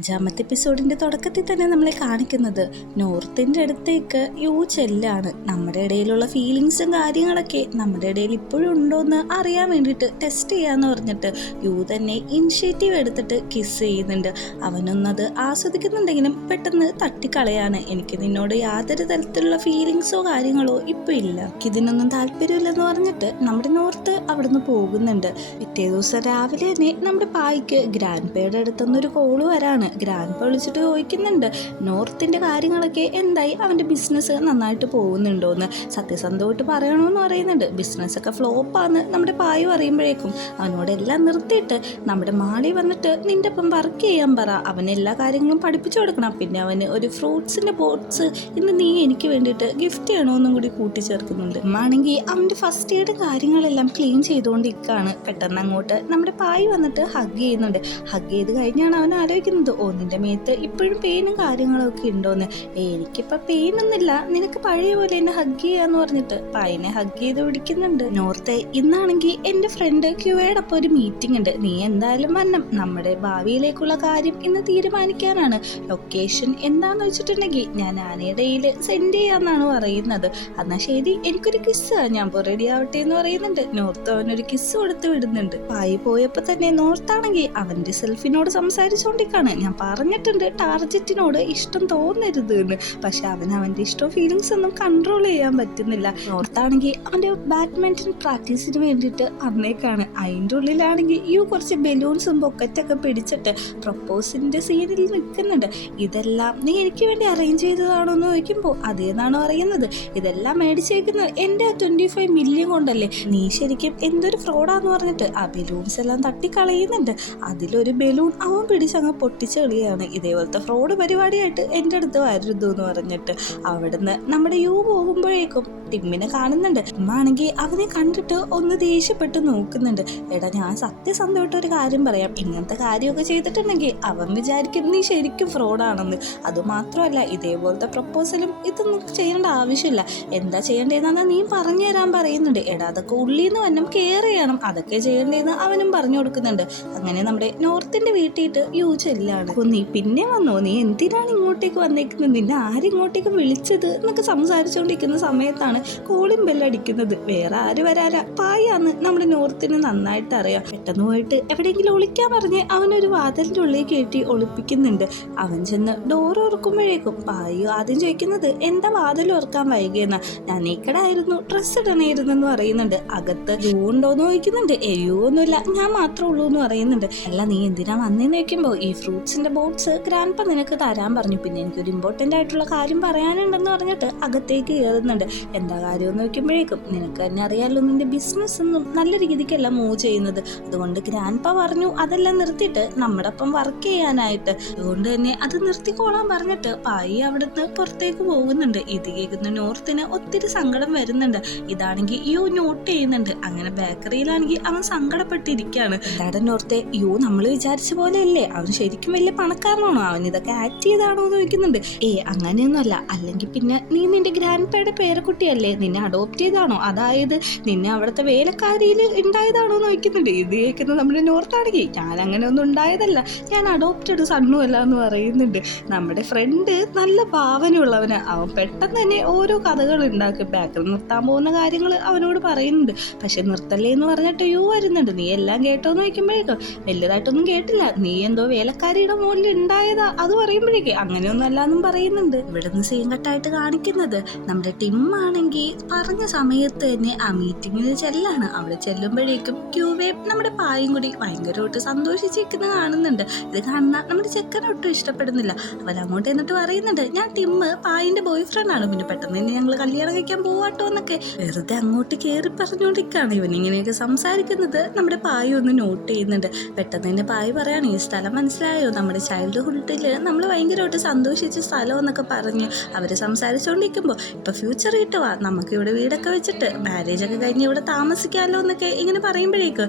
5ാമത്തെ എപ്പിസോഡിന്റെ തുടക്കത്തിൽ തന്നെ നമ്മളെ കാണിക്കുന്നത് നോർത്തിന്റെ അടുത്തേക്ക് യു ചെല്ലാണ്. നമ്മുടെ ഇടയിലുള്ള ഫീലിങ്സും കാര്യങ്ങളൊക്കെ നമ്മുടെ ഇടയിൽ ഇപ്പോഴും ഉണ്ടോയെന്ന് അറിയാൻ വേണ്ടിയിട്ട് ടെസ്റ്റ് ചെയ്യാന്ന് പറഞ്ഞിട്ട് യു തന്നെ ഇനിഷ്യേറ്റീവ് എടുത്തിട്ട് കിസ് ചെയ്യുന്നുണ്ട്. അവനൊന്നത് ആസ്വദിക്കുന്നുണ്ടെങ്കിലും പെട്ടെന്ന് തട്ടിക്കളയാണ്. എനിക്ക് നിന്നോട് യാതൊരു തരത്തിലുള്ള ഫീലിങ്സോ കാര്യങ്ങളോ ഇപ്പൊ ഇല്ല, ഇതിനൊന്നും താല്പര്യമില്ലെന്ന് പറഞ്ഞിട്ട് നമ്മുടെ നോർത്ത് അവിടുന്ന് പോകുന്നുണ്ട്. പിറ്റേ ദിവസം രാവിലെ തന്നെ നമ്മുടെ പായ്ക്ക് ഗ്രാൻഡ് പേയുടെ അടുത്തുനിന്നൊരു കോള് വരാണ്. ഗ്രാൻഡ് പ വിളിച്ചിട്ട് ചോദിക്കുന്നുണ്ട് നോർത്തിന്റെ കാര്യങ്ങളൊക്കെ എന്തായി, അവന്റെ ബിസിനസ് നന്നായിട്ട് പോകുന്നുണ്ടോന്ന്. സത്യസന്ധമായിട്ട് പറയണമെന്ന് പറയുന്നുണ്ട്. ബിസിനസ്സൊക്കെ ഫ്ലോപ്പാന്ന് നമ്മുടെ പായു അറിയുമ്പോഴേക്കും അവനോടെല്ലാം നിർത്തിയിട്ട് നമ്മുടെ മാളി വന്നിട്ട് നിന്റെ ഒപ്പം വർക്ക് ചെയ്യാൻ പറ, അവന് എല്ലാ കാര്യങ്ങളും പഠിപ്പിച്ചു കൊടുക്കണം. പിന്നെ അവന് ഒരു ഫ്രൂട്ട്സിന്റെ ബോക്സ് ഇന്ന് നീ എനിക്ക് വേണ്ടിയിട്ട് ഗിഫ്റ്റ് ചെയ്യണമെന്നും കൂടി കൂട്ടിച്ചേർക്കുന്നുണ്ട്. ആണെങ്കിൽ അവന്റെ ഫസ്റ്റ് എയ്ഡ് കാര്യങ്ങളെല്ലാം ക്ലീൻ ചെയ്തുകൊണ്ടിരിക്കുകയാണ്. പെട്ടെന്ന് അങ്ങോട്ട് നമ്മുടെ പായ് വന്നിട്ട് ഹഗ് ചെയ്യുന്നുണ്ട്. ഹഗ് ചെയ്ത് കഴിഞ്ഞാണ് അവൻ ആലോചിക്കുന്നത്, ഓ നിന്റെ മേത്ത് ഇപ്പോഴും പെയിനും കാര്യങ്ങളൊക്കെ ഉണ്ടോന്ന്. എനിക്കിപ്പോ പെയിനൊന്നുമില്ല, നിനക്ക് പഴയ പോലെ എന്നെ ഹഗ് ചെയ്യാന്ന് പറഞ്ഞിട്ട് പായിനെ ഹഗ് ചെയ്ത് പിടിക്കുന്നുണ്ട്. നോർത്തെ ഇന്നാണെങ്കിൽ എന്റെ ഫ്രണ്ട് ക്യൂയോടൊപ്പം ഒരു മീറ്റിംഗ് ഉണ്ട്, നീ എന്തായാലും വരണം. നമ്മുടെ ഭാവിയിലേക്കുള്ള കാര്യം ഇന്ന് തീരുമാനിക്കാനാണ്. ലൊക്കേഷൻ എന്താന്ന് വെച്ചിട്ടുണ്ടെങ്കിൽ ഞാൻ ആനയിടയിൽ സെൻഡ് ചെയ്യാന്നാണ് പറയുന്നത്. എന്നാ ശരി, എനിക്കൊരു കിസ്, ഞാൻ റെഡി ആവട്ടെ എന്ന് പറയുന്നുണ്ട്. നോർത്ത് അവനൊരു കിസ് കൊടുത്ത് വിടുന്നുണ്ട്. പായി പോയപ്പോ തന്നെ നോർത്താണെങ്കിൽ അവന്റെ സെൽഫിനോട് സംസാരിച്ചോണ്ടിരിക്കാണ്. ഞാൻ പറഞ്ഞിട്ടുണ്ട് ടാർജറ്റിനോട് ഇഷ്ടം തോന്നരുത് എന്ന്, പക്ഷെ അവന്റെ ഇഷ്ടവും ഫീലിങ്സ് ഒന്നും കൺട്രോൾ ചെയ്യാൻ പറ്റുന്നില്ല. നോർത്താണെങ്കിൽ അവന്റെ ബാഡ്മിന്റൺ പ്രാക്ടീസിന് വേണ്ടിയിട്ട് വന്നേക്കാണ്. അതിൻ്റെ ഉള്ളിലാണെങ്കിൽ യു കുറച്ച് ബലൂൺസും പൊക്കറ്റൊക്കെ പിടിച്ചിട്ട് പ്രപ്പോസിന്റെ സീനിൽ നിൽക്കുന്നുണ്ട്. ഇതെല്ലാം നീ എനിക്ക് വേണ്ടി അറേഞ്ച് ചെയ്തതാണോ എന്ന് ചോദിക്കുമ്പോൾ അതേന്നാണോ അറിയുന്നത്. ഇതെല്ലാം മേടിച്ചേക്കുന്നത് എന്റെ 25 മില്യൺ കൊണ്ടല്ലേ, നീ ശരിക്കും എന്തൊരു ഫ്രോഡാന്ന് പറഞ്ഞിട്ട് ആ ബലൂൺസ് എല്ലാം തട്ടിക്കളയുന്നുണ്ട്. അതിലൊരു ബലൂൺ അവൻ പിടിച്ചങ്ങ് പൊട്ടിച്ച് കളിയാണ്. ഇതേപോലത്തെ ഫ്രോഡ് പരിപാടിയായിട്ട് എൻ്റെ അടുത്ത് വരരുത് എന്ന് പറഞ്ഞിട്ട് അവിടുന്ന് നമ്മുടെ യു പോകുമ്പോഴേക്കും ടിമ്മിനെ കാണുന്നുണ്ട്. ടിമ്മാണെങ്കിൽ അവനെ കണ്ടിട്ട് ഒന്ന് ദേഷ്യപ്പെട്ട് നോക്കുന്നുണ്ട്. എടാ ഞാൻ സത്യസന്ധമായിട്ട് ഒരു കാര്യം പറയാം, ഇങ്ങനത്തെ കാര്യമൊക്കെ ചെയ്തിട്ടുണ്ടെങ്കിൽ അവൻ വിചാരിക്കും നീ ശരിക്കും ഫ്രോഡാണെന്ന്. അതുമാത്രമല്ല ഇതേപോലത്തെ പ്രപ്പോസലും ഇതൊന്നും ചെയ്യേണ്ട ആവശ്യമില്ല, എന്താ ചെയ്യേണ്ടതെന്നാണ് നീ പറഞ്ഞു തരാൻ പറയുന്നുണ്ട്. എടാ അതൊക്കെ ഉള്ളിന്ന് വന്നം കെയർ ചെയ്യണം, അതൊക്കെ ചെയ്യേണ്ടതെന്ന് അവനും പറഞ്ഞു കൊടുക്കുന്നുണ്ട്. അങ്ങനെ നമ്മുടെ നോർത്തിന്റെ വീട്ടിയിട്ട് യു ചെല്ലാണ്. നീ പിന്നെ വന്നോ, നീ എന്തിനാണ് ഇങ്ങോട്ടേക്ക് വന്നേക്കുന്നത്, നിന്നെ ആരിങ്ങോട്ടേക്ക് വിളിച്ചത് എന്നൊക്കെ സംസാരിച്ചുകൊണ്ടിരിക്കുന്ന സമയത്താണ് കോളിംഗ് ബെല്ലടിക്കുന്നത്. വേറെ ആര് വരാരാ, പായാന്ന് നമ്മുടെ നോർത്തിന് നന്നായിട്ട് അറിയാം. പെട്ടെന്ന് പോയിട്ട് എവിടെയെങ്കിലും ഒളിക്കാൻ പറഞ്ഞ് അവനൊരു വാതിലിന്റെ ഉള്ളിൽ കയറ്റി ഒളിപ്പിക്കുന്നുണ്ട്. അവൻ ചെന്ന് ഡോർ ഓർക്കുമ്പോഴേക്കും പായു ആദ്യം ചോദിക്കുന്നത് എന്താ വാതിൽ ഓർക്കാൻ വൈകിയെന്ന. ഞാൻ നീക്കടായിരുന്നു, ഡ്രസ്സ് ഇടണേരുന്നെന്ന് പറയുന്നുണ്ട്. അകത്ത് യു ഉണ്ടോന്ന് ചോദിക്കുന്നുണ്ട്. യു ഒന്നുമില്ല, ഞാൻ മാത്രമേ ഉള്ളൂ എന്ന് പറയുന്നുണ്ട്. അല്ല നീ എന്തിനാ വന്നേന്ന് ചോദിക്കുമ്പോൾ ഈ ഫ്രൂട്ട്സിന്റെ ബോക്സ് ഗ്രാൻഡ് പ നിനക്ക് തരാൻ പറഞ്ഞു, പിന്നെ എനിക്കൊരു ഇമ്പോർട്ടൻ്റ് ആയിട്ടുള്ള കാര്യം പറയാനുണ്ടെന്ന് പറഞ്ഞിട്ട് അകത്തേക്ക് കയറുന്നുണ്ട്. എന്താ കാര്യമെന്ന് നോക്കുമ്പോഴേക്കും നിനക്ക് തന്നെ അറിയാമല്ലോ, നിന്റെ ബിസിനസ് ഒന്നും നല്ല രീതിക്കല്ല മൂവ് ചെയ്യുന്നത്, അതുകൊണ്ട് ഗ്രാൻഡ് പ പറഞ്ഞു അതെല്ലാം നിർത്തിയിട്ട് നമ്മുടെ ഒപ്പം വർക്ക് ചെയ്യാനായിട്ട്, അതുകൊണ്ട് തന്നെ അത് നിർത്തിക്കോളാൻ പറഞ്ഞിട്ട് പായി അവിടുന്ന് പുറത്തേക്ക് പോകുന്നുണ്ട്. ഇത് കേൾക്കുന്ന നോർത്തിന് ഒത്തിരി സങ്കടം വരുന്നുണ്ട്. ഇതാണെങ്കിൽ യു നോട്ട് ചെയ്യുന്നുണ്ട്. അങ്ങനെ ബേക്കറിയിലാണെങ്കിൽ അവൻ സങ്കടപ്പെട്ടിരിക്കുകയാണ്. എന്താണ് നോർത്തെ, യു നമ്മൾ വിചാരിച്ച പോലെയല്ലേ, അവൻ ശരിക്കും വലിയ പണക്കാരനാണോ, അവൻ ഇതൊക്കെ ആക്ട് ചെയ്താണോ എന്ന് ചോദിക്കുന്നുണ്ട്. അങ്ങനെയൊന്നുമല്ല, അല്ലെങ്കിൽ പിന്നെ നീ നിന്റെ ഗ്രാൻഡ് പേയുടെ പേരക്കുട്ടിയല്ലേ, നിന്നെ അഡോപ്റ്റ് ചെയ്താണോ, അതായത് നിന്നെ അവിടുത്തെ വേലക്കാരിയിൽ ഉണ്ടായതാണോ എന്ന് ചോദിക്കുന്നുണ്ട്. ഇത് കേൾക്കുന്നത് നമ്മുടെ നോർത്താണെങ്കിൽ ഞാൻ അങ്ങനെ ഒന്നും ഉണ്ടായതല്ല, ഞാൻ അഡോപ്റ്റഡ് സണ്ണുമല്ല എന്ന് പറയുന്നുണ്ട്. നമ്മുടെ ഫ്രണ്ട് നല്ല ഭാവനയുള്ളവന്, അവൻ പെട്ടെന്ന് തന്നെ ഓരോ കഥകൾ ഉണ്ടാക്കും. ബാക്കിൽ നിർത്താൻ പോകുന്ന കാര്യങ്ങൾ അവനോട് പറയുന്നുണ്ട്. പക്ഷെ നിർത്തല്ലേ എന്ന് പറഞ്ഞിട്ട് യു വരുന്നുണ്ട്. നീ എല്ലാം കേട്ടോന്ന് ചോദിക്കുമ്പോഴേക്കും വലിയതായിട്ടൊന്നും കേട്ടില്ല, നീ എന്തോ വേലക്കാരിയുടെ മുകളിൽ ഉണ്ടായതാ അത് പറയുമ്പോഴേക്കും അങ്ങനെയൊന്നും അല്ലാന്നും പറയുന്നുണ്ട്. ഇവിടുന്ന് സീൻ കട്ടായിട്ട് കാണിക്കുന്നത് നമ്മുടെ ടിം ആണെങ്കിൽ പറഞ്ഞ സമയത്ത് തന്നെ ആ മീറ്റിങ്ങിന് ചെല്ലാണ്. അവിടെ ചെല്ലുമ്പോഴേക്കും ക്യൂവേ നമ്മുടെ പായും കൂടി ഭയങ്കരമായിട്ട് സന്തോഷിച്ചിരിക്കുന്ന കാണുന്നുണ്ട്. ഇത് കാണുന്ന നമ്മുടെ ചെക്കനൊട്ടും ഇഷ്ടപ്പെടുന്നില്ല. അവരങ്ങോട്ട് എന്നിട്ട് പറയുന്നുണ്ട് ഞാൻ ടിം പായിന്റെ ബോയ് ഫ്രണ്ട് ആണ്, പിന്നെ പെട്ടെന്ന് തന്നെ ഞങ്ങൾ കല്യാണം കഴിക്കാൻ പോവാട്ടോ എന്നൊക്കെ വെറുതെ അങ്ങോട്ട് കയറി പറഞ്ഞുകൊണ്ടിരിക്കുകയാണ്. ഇവനിങ്ങനെയൊക്കെ സംസാരിക്കുന്നത് നമ്മുടെ പായ ഒന്ന് നോട്ട് ചെയ്യുന്നുണ്ട്. പെട്ടെന്ന് തന്നെ പായ് പറയാണ് ഈ സ്ഥലം മനസ്സിലായോ, നമ്മുടെ ചൈൽഡ്ഹുഡിൽ നമ്മൾ ഭയങ്കരമായിട്ട് സന്തോഷിച്ച സ്ഥലം എന്നൊക്കെ പറഞ്ഞ് അവർ സംസാരിച്ചുകൊണ്ടിരിക്കുമ്പോൾ ഇപ്പൊ ഫ്യൂച്ചർ കിട്ടുവാ, നമുക്ക് ഇവിടെ വീടൊക്കെ വെച്ചിട്ട് മാരേജ് ഒക്കെ കഴിഞ്ഞ് ഇവിടെ താമസിക്കാമല്ലോ എന്നൊക്കെ ഇങ്ങനെ പറയുമ്പോഴേക്ക്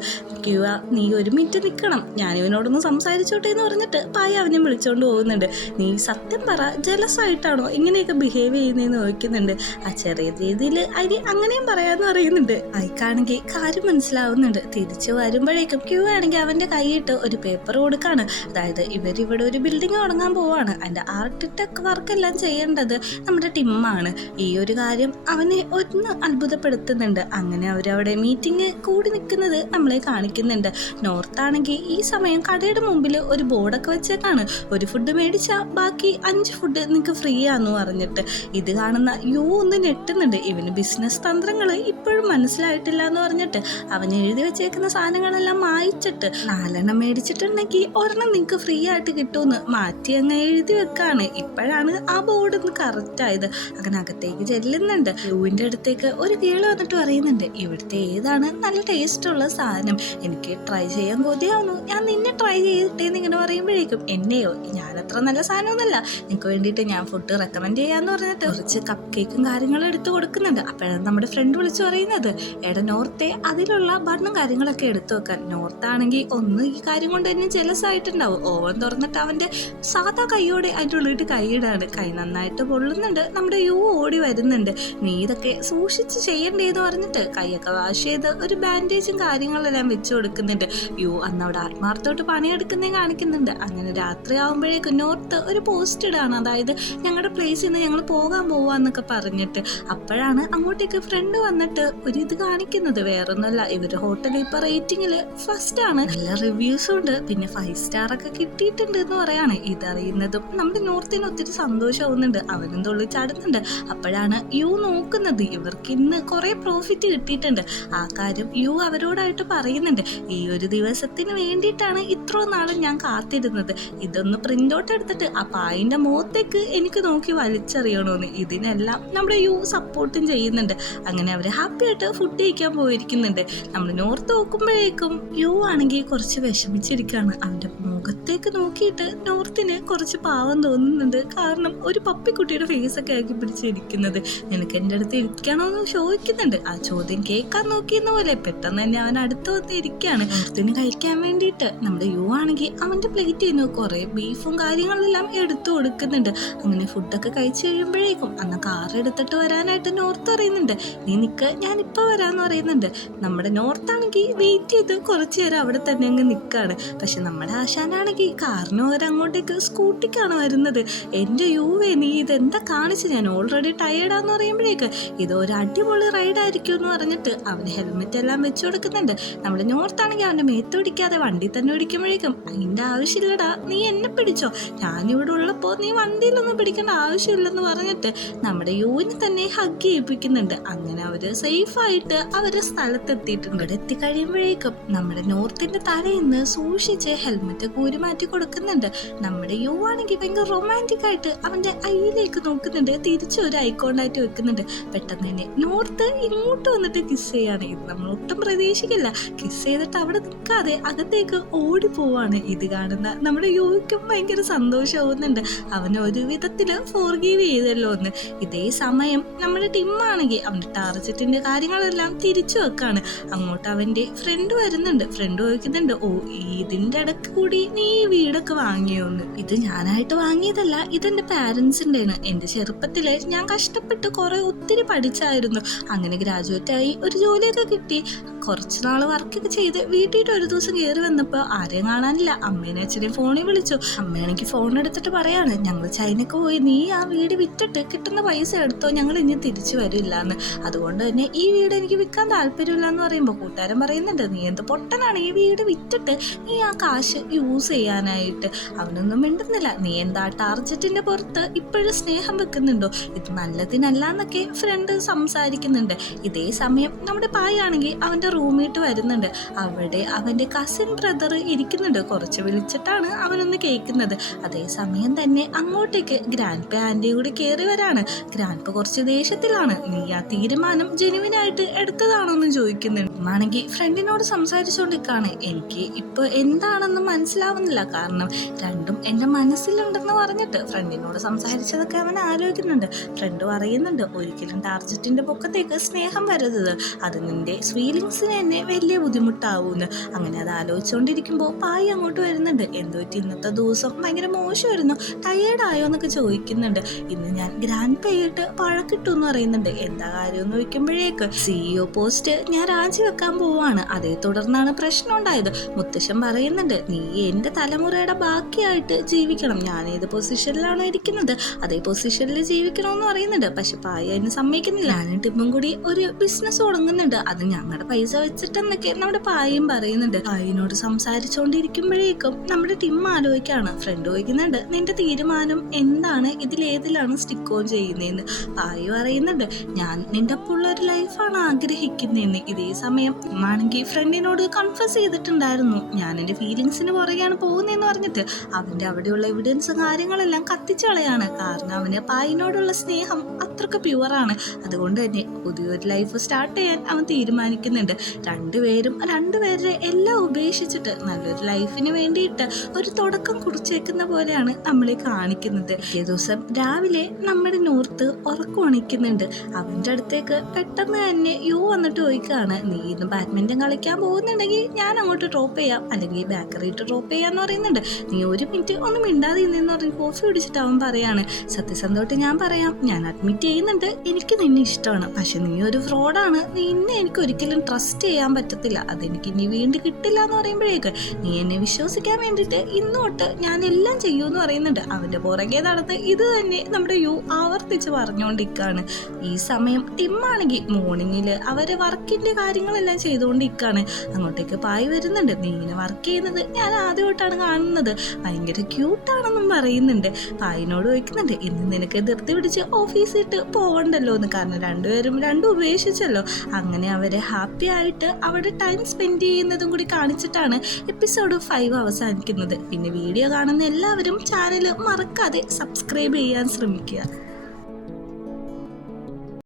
നീ ഒരു മിനിറ്റ് നിൽക്കണം, ഞാനിവനോടൊന്ന് സംസാരിച്ചോട്ടെ എന്ന് പറഞ്ഞിട്ട് പായ അവനെ വിളിച്ചോണ്ട് പോകുന്നുണ്ട്. നീ സത്യം പറ, ജലസായിട്ടാണോ ഇങ്ങനെയൊക്കെ ബിഹേവ് ചെയ്യുന്നതെന്ന് ചോദിക്കുന്നുണ്ട്. ആ ചെറിയ രീതിയിൽ അരി അങ്ങനെയും പറയാന്ന് പറയുന്നുണ്ട്. അയക്കാണെങ്കിൽ കാര്യം മനസ്സിലാവുന്നുണ്ട്. തിരിച്ചു വരുമ്പോഴേക്കും ക്യൂ ആണെങ്കിൽ അവന്റെ കൈയിട്ട് ഒരു പേപ്പർ കൊടുക്കാണ്. അതായത് ഇവരിവിടെ ഒരു ബിൽഡിംഗ് തുടങ്ങാൻ പോവാണ്. അതിന്റെ ആർക്കിടെക്ട് വർക്ക് എല്ലാം ചെയ്യേണ്ടത് നമ്മുടെ ടിമ്മാണ്. ഈ ഒരു കാര്യം അവനെ ഒന്ന് അത്ഭുതപ്പെടുത്തുന്നുണ്ട്. അങ്ങനെ അവരവിടെ മീറ്റിംഗ് കൂടി നിൽക്കുന്നത് നമ്മളെ കാണിക്കുന്നുണ്ട്. നോർത്താണെങ്കിൽ ഈ സമയം കടയുടെ മുമ്പിൽ ഒരു ബോർഡൊക്കെ വെച്ചേക്കാണ്, ഒരു ഫുഡ് മേടിച്ചാൽ ബാക്കി 5 ഫുഡ് നിങ്ങൾക്ക് ഫ്രീ ആന്ന് പറഞ്ഞിട്ട്. ഇത് കാണുന്ന യു ഒന്ന് ഞെട്ടുന്നുണ്ട്. ഇവന് ബിസിനസ് തന്ത്രങ്ങൾ ഇപ്പോഴും മനസ്സിലായിട്ടില്ല എന്ന് പറഞ്ഞിട്ട് അവൻ എഴുതി വെച്ചേക്കുന്ന സാധനങ്ങളെല്ലാം മായിച്ചിട്ട് 4 മേടിച്ചിട്ടുണ്ടെങ്കിൽ 1 നിങ്ങൾക്ക് ഫ്രീ ആയിട്ട് കിട്ടുമെന്ന് മാറ്റി അങ്ങ് എഴുതി വെക്കാണ്. ഇപ്പോഴാണ് ആ ബോർഡ് ഒന്ന് കറക്റ്റ് ആയത്. അങ്ങനെ അകത്തേക്ക് ചെല്ലുന്നുണ്ട്. യുവിൻ്റെ അടുത്തേക്ക് ഒരു കേള് വന്നിട്ട് പറയുന്നുണ്ട്, ഇവിടുത്തെ ഏതാണ് നല്ല ടേസ്റ്റുള്ള സാധനം, എനിക്ക് ട്രൈ ചെയ്യാൻ കൊതിയാവുന്നു, ഞാൻ നിന്നെ ട്രൈ ചെയ്തിട്ടേന്ന് ഇങ്ങനെ പറയുമ്പോഴേക്കും എന്നെയോ, ഞാനത്ര നല്ല സാധനമൊന്നുമല്ല, നിങ്ങൾക്ക് വേണ്ടിയിട്ട് ഞാൻ ഫുഡ് റെക്കമെൻഡ് ചെയ്യാന്ന് പറഞ്ഞിട്ട് കുറച്ച് കപ്പ് കേക്കും കാര്യങ്ങളും എടുത്തു കൊടുക്കുന്നുണ്ട്. അപ്പോഴാണ് നമ്മുടെ ഫ്രണ്ട് വിളിച്ചു പറയുന്നത്, എടാ നോർത്തെ അതിലുള്ള ബണ്ണും കാര്യങ്ങളൊക്കെ എടുത്തു വെക്കാൻ. നോർത്താണെങ്കിൽ ഒന്ന് ഈ കാര്യം കൊണ്ട് തന്നെ ജലസ് ആയിട്ടുണ്ടാവും. ഓവൻ തുറന്നിട്ട് അവൻ്റെ സാധാ കൈയോടെ അതിൻ്റെ ഉള്ളിട്ട് കൈയിടാണ്. കൈ നന്നായിട്ട് പൊള്ളുന്നുണ്ട്. നമ്മുടെ യു ഓടി വരുന്നുണ്ട്, നീ ഇതൊക്കെ സൂക്ഷിച്ച് ചെയ്യണ്ടേന്ന് പറഞ്ഞിട്ട് കൈയൊക്കെ വാഷ് ചെയ്ത് ഒരു ബാൻഡേജും കാര്യങ്ങളെല്ലാം വെച്ച് കൊടുക്കുന്നുണ്ട്. യു അന്ന് അവിടെ ആത്മാർത്ഥമായിട്ട് പണിയെടുക്കുന്നേ കാണിക്കുന്നുണ്ട്. അങ്ങനെ രാത്രി ആകുമ്പോഴേക്കും നോർത്ത് ഒരു പോസ്റ്റ് ഇടാണ്, അതായത് ഞങ്ങളുടെ പ്ലേസിൽ നിന്ന് ഞങ്ങൾ പോകാൻ പോവാന്നൊക്കെ പറഞ്ഞിട്ട്. അപ്പോഴാണ് അങ്ങോട്ടേക്ക് ഫ്രണ്ട് വന്നിട്ട് ഒരു ഇത് കാണിക്കുന്നത്. വേറൊന്നുമല്ല, ഇവര് ഹോട്ടൽ ഇപ്പൊ റേറ്റിംഗിൽ ഫസ്റ്റ് ആണ്, നല്ല റിവ്യൂസും ഉണ്ട്, പിന്നെ 5 സ്റ്റാർ ഒക്കെ കിട്ടിയിട്ടുണ്ട് എന്ന് പറയാണ്. ഇതറിയുന്നതും നമ്മുടെ നോർത്തിന് ഒത്തിരി സന്തോഷമാവുന്നുണ്ട്. അവനും തുള്ളി ചാടുന്നുണ്ട്. അപ്പോഴാണ് യു നോക്കുന്നത്, ഇവർക്ക് ഇന്ന് കുറെ പ്രോഫിറ്റ് കിട്ടിയിട്ടുണ്ട്. ആ കാര്യം യു അവരോടായിട്ട് പറയുന്നുണ്ട്. ഈ ഒരു ദിവസത്തിന് വേണ്ടിയിട്ടാണ് ഇത്ര നാളും ഞാൻ കാത്തിരുന്നത്. ഇതൊന്ന് പ്രിന്റ് ഔട്ട് എടുത്തിട്ട് ആ പായിന്റെ മുഖത്തേക്ക് എനിക്ക് നോക്കി വലിച്ചെറിയണമെന്ന്. ഇതിനെല്ലാം നമ്മുടെ യു സപ്പോർട്ടും ചെയ്യുന്നുണ്ട്. അങ്ങനെ അവര് ഹാപ്പി ആയിട്ട് ഫുഡ് കഴിക്കാൻ പോയിരിക്കുന്നുണ്ട്. നമ്മൾ നോർത്ത് നോക്കുമ്പോഴേക്കും യു ആണെങ്കിൽ കുറച്ച് വിഷമിച്ചിരിക്കുകയാണ്. അവന്റെ മുഖത്തേക്ക് നോക്കിയിട്ട് നോർത്തിന് കുറച്ച് പാവം തോന്നുന്നുണ്ട്. കാരണം ഒരു പപ്പിക്കുട്ടിയുടെ ഫേസ് ഒക്കെ ആക്കി പിടിച്ചിരിക്കുന്നത്. നിനക്ക് എൻ്റെ അടുത്ത് ഇരിക്കണോ എന്ന് ചോദിക്കുന്നുണ്ട്. ആ ചോദ്യം കേൾക്കാൻ നോക്കിയെന്ന പോലെ പെട്ടെന്ന് തന്നെ അവൻ അടുത്ത് വന്ന് ഇരിക്കുകയാണ് നോർത്തിന് കഴിക്കാൻ വേണ്ടിയിട്ട്. നമ്മുടെ യു ആണെങ്കിൽ അവന്റെ പ്ലേറ്റിൽ നിന്ന് കുറെ ബീഫും കാര്യങ്ങളെല്ലാം എടുത്തു കൊടുക്കുന്നുണ്ട്. അങ്ങനെ ഫുഡൊക്കെ കഴിച്ചു കഴിയുമ്പോഴേക്കും അന്ന് കാർ എടുത്തിട്ട് വരാനായിട്ട് നോർത്ത് പറയുന്നുണ്ട്, നീ നിൽക്ക് ഞാനിപ്പോൾ വരാമെന്ന് പറയുന്നുണ്ട്. നമ്മുടെ നോർത്താണെങ്കിൽ വെയിറ്റ് ചെയ്ത് കുറച്ച് നേരം അവിടെ തന്നെ അങ്ങ് നിൽക്കുകയാണ്. പക്ഷെ നമ്മുടെ ആശാനാണെങ്കിൽ കാറിന് പകരം അങ്ങോട്ടേക്ക് സ്കൂട്ടിക്കാണ് വരുന്നത്. എൻ്റെ യുവേ നീ ഇതെന്താ കാണിച്ച്, ഞാൻ ഓൾറെഡി ടയേർഡാന്ന് പറയുമ്പോഴേക്ക് ഇത് ഒരു അടിപൊളി റൈഡായിരിക്കും എന്ന് പറഞ്ഞിട്ട് അവന് ഹെൽമെറ്റ് എല്ലാം വെച്ചു കൊടുക്കുന്നുണ്ട്. നമ്മുടെ നോർത്താണെങ്കിൽ അവൻ്റെ മേത്ത് പിടിക്കാതെ വണ്ടി തന്നെ പിടിക്കുമ്പോഴേക്കും അതിൻ്റെ ആവശ്യമില്ലടാ, നീ എന്നെ പിടിച്ചോ, ഞാനിവിടെ ഉള്ളപ്പോൾ നീ വണ്ടിയിലൊന്നും പിടിക്കേണ്ട ആവശ്യമില്ലെന്ന് പറഞ്ഞിട്ട് നമ്മുടെ യുവിനെ തന്നെ ഹഗ് ചെയ്യിപ്പിക്കുന്നുണ്ട്. അങ്ങനെ അവര് സേഫായിട്ട് അവരുടെ സ്ഥലത്തെത്തിയിട്ടുണ്ട്. ഇവിടെ എത്തിക്കഴിയുമ്പോഴേക്കും നമ്മുടെ നോർത്തിന്റെ തലയിൽ നിന്ന് സൂക്ഷിച്ച് ഹെൽമെറ്റ് കൂരി മാറ്റി കൊടുക്കുന്നുണ്ട്. നമ്മുടെ യു ആണെങ്കിൽ ഭയങ്കര റൊമാൻറ്റിക് ആയിട്ട് അവന്റെ ഐയിലേക്ക് നോക്കുന്നുണ്ട്. തിരിച്ചൊരു ഐക്കോണ്ടായിട്ട് വെക്കുന്നുണ്ട്. പെട്ടെന്ന് തന്നെ നോർത്ത് ഇങ്ങോട്ട് വന്നിട്ട് കിസ് ചെയ്യാണ്. ഇത് നമ്മൾ ഒട്ടും പ്രതീക്ഷിക്കില്ല. കിസ് ചെയ്തിട്ട് അവിടെ നിൽക്കാതെ അകത്തേക്ക് ഓടി പോവാണ്. ഇത് കാണുന്ന നമ്മുടെ യുവിക്കും ഭയങ്കര സന്തോഷമാവുന്നുണ്ട്. അവന് ഒരു വിധത്തില് ഫോർഗീവ് ചെയ്തല്ലോ എന്ന്. ഇതേ സമയം നമ്മുടെ ടിമ്മാണെങ്കിൽ അവന്റെ ടാർജറ്റിന്റെ കാര്യങ്ങളെല്ലാം തിരിച്ചു വെക്കാണ്. അങ്ങോട്ട് അവന്റെ ഫ്രണ്ട് വരുന്നുണ്ട്. ഫ്രണ്ട് ചോദിക്കുന്നുണ്ട്, ഓ ഇതിന്റെ ഇടയ്ക്ക് കൂടി നീ ഈ വീടൊക്കെ വാങ്ങിയോന്ന്. ഇത് ഞാനായിട്ട് വാങ്ങിയതല്ല, ഇതെന്റെ പാരൻസിൻ്റെയാണ്. എന്റെ ചെറുപ്പത്തില് ഞാൻ കഷ്ടപ്പെട്ട് ഒത്തിരി പഠിച്ചായിരുന്നു. അങ്ങനെ ഗ്രാജുവേറ്റ് ആയി ഒരു ജോലിയൊക്കെ കിട്ടി. കുറച്ച് നാൾ വർക്കൊക്കെ ചെയ്ത് വീട്ടിൽ ഒരു ദിവസം കയറി വന്നപ്പോൾ ആരെയും കാണാനില്ല. അമ്മേനെ അച്ഛനെയും ഫോണിൽ വിളിച്ചു. അമ്മയാണെങ്കിൽ ഫോൺ എടുത്തിട്ട് പറയാണ്, ഞങ്ങൾ ചൈനക്ക് പോയി, നീ ആ വീട് വിറ്റിട്ട് കിട്ടുന്ന പൈസ എടുത്തോ, ഞങ്ങൾ ഇനി തിരിച്ചു വരില്ല എന്ന്. അതുകൊണ്ട് തന്നെ ഈ വീട് എനിക്ക് വിൽക്കാൻ താല്പര്യമില്ല എന്ന് പറയുമ്പോൾ കൂട്ടുകാരൻ പറയുന്നുണ്ട്, നീ എന്ത് പൊട്ടനാണ്, ഈ വീട് വിറ്റിട്ട് നീ ആ കാശ് യൂസ് ചെയ്യാനായിട്ട്. അവനൊന്നും മിണ്ടുന്നില്ല. നീ എന്താ ടാർജറ്റിന്റെ പുറത്ത് ഇപ്പോഴും സ്നേഹം വെക്കുന്നുണ്ടോ, ഇത് നല്ലതിനല്ല എന്നൊക്കെ ഫ്രണ്ട് സംസാരിക്കുന്നുണ്ട്. ഇതേ സമയം നമ്മുടെ പായാണെങ്കിൽ അവന്റെ റൂമിട്ട് വരുന്നുണ്ട്. അവിടെ അവന്റെ കസിൻ ബ്രദർ ഇരിക്കുന്നുണ്ട്. കുറച്ച് വിളിച്ചിട്ടാണ് അവനൊന്ന് കേൾക്കുന്നത്. അതേസമയം തന്നെ അങ്ങോട്ടേക്ക് ഗ്രാൻഡ് പേ ആന്റിയും കൂടി കയറി വരാണ്. ഗ്രാൻഡ് പേ കുറച്ച് ദേഷ്യത്തിലാണ്. നീ ആ തീരുമാനം ജെനുവിനായിട്ട് എടുത്തതാണോ എന്ന് ചോദിക്കുന്നുണ്ട്. ആണെങ്കിൽ ഫ്രണ്ടിനോട് സംസാരിച്ചുകൊണ്ടിരിക്കുകയാണ്. എനിക്ക് ഇപ്പൊ എന്താണെന്ന് മനസ്സിലാവുന്നില്ല, കാരണം രണ്ടും എന്റെ മനസ്സിലുണ്ടെന്ന് പറഞ്ഞിട്ട് ഫ്രണ്ടിനോട് സംസാരിച്ചതൊക്കെ അവൻ ആലോചിക്കുന്നുണ്ട്. ഫ്രണ്ട് പറയുന്നുണ്ട്, ഒരിക്കലും ടാർജറ്റിന്റെ പൊക്കത്തേക്ക് സ്നേഹം വരരുത്, അത് നിന്റെ ഫീലിങ്സിന് തന്നെ വലിയ ബുദ്ധിമുട്ടാവൂന്ന്. അങ്ങനെ അത് ആലോചിച്ചുകൊണ്ടിരിക്കുമ്പോൾ പായി അങ്ങോട്ട് വരുന്നുണ്ട്. എന്തുപറ്റി ഇന്നത്തെ ദിവസം ഭയങ്കര മോശമായിരുന്നു, ടയേർഡായോ എന്നൊക്കെ ചോദിക്കുന്നുണ്ട്. ഇന്ന് ഞാൻ ഗ്രാൻഡ് പേ ആയിട്ട് പഴക്കിട്ടു എന്ന് പറയുന്നുണ്ട്. എന്താ കാര്യം എന്ന് ചോദിക്കുമ്പോഴേക്ക് CEO പോസ്റ്റ് ഞാൻ രാജിവെക്കാൻ വെക്കാൻ പോവാണ്. അതേ തുടർന്നാണ് പ്രശ്നം ഉണ്ടായത്. മുത്തശ്ശൻ പറയുന്നുണ്ട്, നീ എൻ്റെ തലമുറയുടെ ബാക്കിയായിട്ട് ജീവിക്കണം, ഞാൻ ഏത് പൊസിഷനിലാണോ ഇരിക്കുന്നത് അതേ പൊസിഷനിൽ ജീവിക്കണമെന്ന് പറയുന്നുണ്ട്. പക്ഷെ പായ അതിന് സമ്മതിക്കുന്നില്ല. ഞാനും ടിമ്മും കൂടി ഒരു ബിസിനസ് തുടങ്ങുന്നുണ്ട്, അത് ഞങ്ങളുടെ പൈസ വെച്ചിട്ടെന്നൊക്കെ നമ്മുടെ പായയും പറയുന്നുണ്ട്. പായനോട് സംസാരിച്ചുകൊണ്ടിരിക്കുമ്പോഴേക്കും നമ്മുടെ ടിം ആലോചിക്കാണ്. ഫ്രണ്ട് ചോദിക്കുന്നുണ്ട്, നിന്റെ തീരുമാനം എന്താണ്, ഇതിലേതിലാണ് സ്റ്റിക്ക് ഓൺ ചെയ്യുന്നതെന്ന്. പായ പറയുന്നുണ്ട്, ഞാൻ നിന്റെ ഒപ്പം ഉള്ള ഒരു ലൈഫാണ് ആഗ്രഹിക്കുന്നതെന്ന്. ഇതേ സമയം ആണെങ്കിൽ ഫ്രണ്ടിനോട് കൺഫസ് ചെയ്തിട്ടുണ്ടായിരുന്നു, ഞാൻ എൻ്റെ ഫീലിങ്സിന് പുറകെയാണ് പോകുന്നതെന്ന് പറഞ്ഞിട്ട്. അവൻ്റെ അവിടെയുള്ള എവിഡൻസ് കാര്യങ്ങളെല്ലാം കത്തിച്ചു കളയാണ്. കാരണം അവന് പായിനോടുള്ള സ്നേഹം അത്രക്ക് പ്യുവറാണ്. അതുകൊണ്ട് തന്നെ പുതിയൊരു ലൈഫ് സ്റ്റാർട്ട് ചെയ്യാൻ അവൻ തീരുമാനിക്കുന്നുണ്ട്. രണ്ടുപേരുടെ എല്ലാം ഉപേക്ഷിച്ചിട്ട് നല്ലൊരു ലൈഫിന് വേണ്ടിയിട്ട് ഒരു തുടക്കം കുറിച്ചേക്കുന്ന പോലെയാണ് നമ്മളെ കാണിക്കുന്നത്. ഈ ദിവസം രാവിലെ നമ്മുടെ നോർത്ത് ഉറക്കമണിക്കുന്നുണ്ട്. അവൻ്റെ അടുത്തേക്ക് പെട്ടെന്ന് തന്നെ യു വന്നിട്ട് ചോദിക്കുകയാണ്, നീ ഇന്ന് ബാഡ്മിൻ്റൺ കളിക്കാൻ പോകുന്നുണ്ടെങ്കിൽ ഞാൻ അങ്ങോട്ട് ഡ്രോപ്പ് ചെയ്യാം, അല്ലെങ്കിൽ ബേക്കറിയിട്ട് ഡ്രോപ്പ് ചെയ്യാന്ന് പറയുന്നുണ്ട്. നീ ഒരു മിനിറ്റ് ഒന്നും മിണ്ടാതെ ഇന്നെന്ന് പറഞ്ഞ് കോഫി കുടിച്ചിട്ട് അവൻ പറയാണ്, സത്യസന്ധമായിട്ട് ഞാൻ പറയാം, ഞാൻ അഡ്മിറ്റ് ചെയ്യുന്നുണ്ട്, എനിക്ക് നിന്നെ ഇഷ്ടമാണ്, പക്ഷെ നീ ഒരു ഫ്രോഡാണ്, നിന്നെ എനിക്ക് ഒരിക്കലും ട്രസ്റ്റ് ചെയ്യാൻ പറ്റത്തില്ല, അതെനിക്ക് ഇനി വീണ്ടും കിട്ടില്ല എന്ന് പറയുമ്പോഴേക്ക് നീ എന്നെ വിശ്വസിക്കാൻ വേണ്ടിയിട്ട് ഇന്നോട്ട് ഞാൻ എല്ലാം ചെയ്യുമെന്ന് പറയുന്നുണ്ട്. അവൻ്റെ പുറകെ നടന്ന് ഇത് തന്നെ നമ്മുടെ യു ആവർത്തിച്ച് പറഞ്ഞുകൊണ്ടിരിക്കുകയാണ്. ഈ സമയം ടിമ്മാണെങ്കിൽ മോർണിംഗിൽ അവരെ വർക്കിൻ്റെ കാര്യങ്ങളെല്ലാം ചെയ്തുകൊണ്ടിരിക്കുകയാണ്. അങ്ങോട്ടേക്ക് പായി വരുന്നുണ്ട്, നീ ഇങ്ങനെ വർക്ക് ചെയ്യുന്നത് ഞാൻ ആദ്യമായിട്ടാണ് കാണുന്നത്, ഭയങ്കര ക്യൂട്ടാണെന്നും പറയുന്നുണ്ട്. പായിനോട് ചോദിക്കുന്നുണ്ട്, ഇന്ന് നിനക്ക് ധൃതി പിടിച്ച് ഓഫീസിട്ട് പോകണ്ടല്ലോ എന്ന്. കാരണം രണ്ടും ഉപേക്ഷിച്ചല്ലോ. അങ്ങനെ അവരെ ഹാപ്പി ആയിട്ട് അവിടെ ടൈം സ്പെൻഡ് ചെയ്യുന്നതും കൂടി കാണിച്ചിട്ടാണ് എപ്പിസോഡ് 5 അവസാനിക്കുന്നത്. പിന്നെ വീഡിയോ കാണുന്ന എല്ലാവരും ചാനൽ മറക്കാതെ സബ്സ്ക്രൈബ് ചെയ്യാൻ ശ്രമിക്കുക.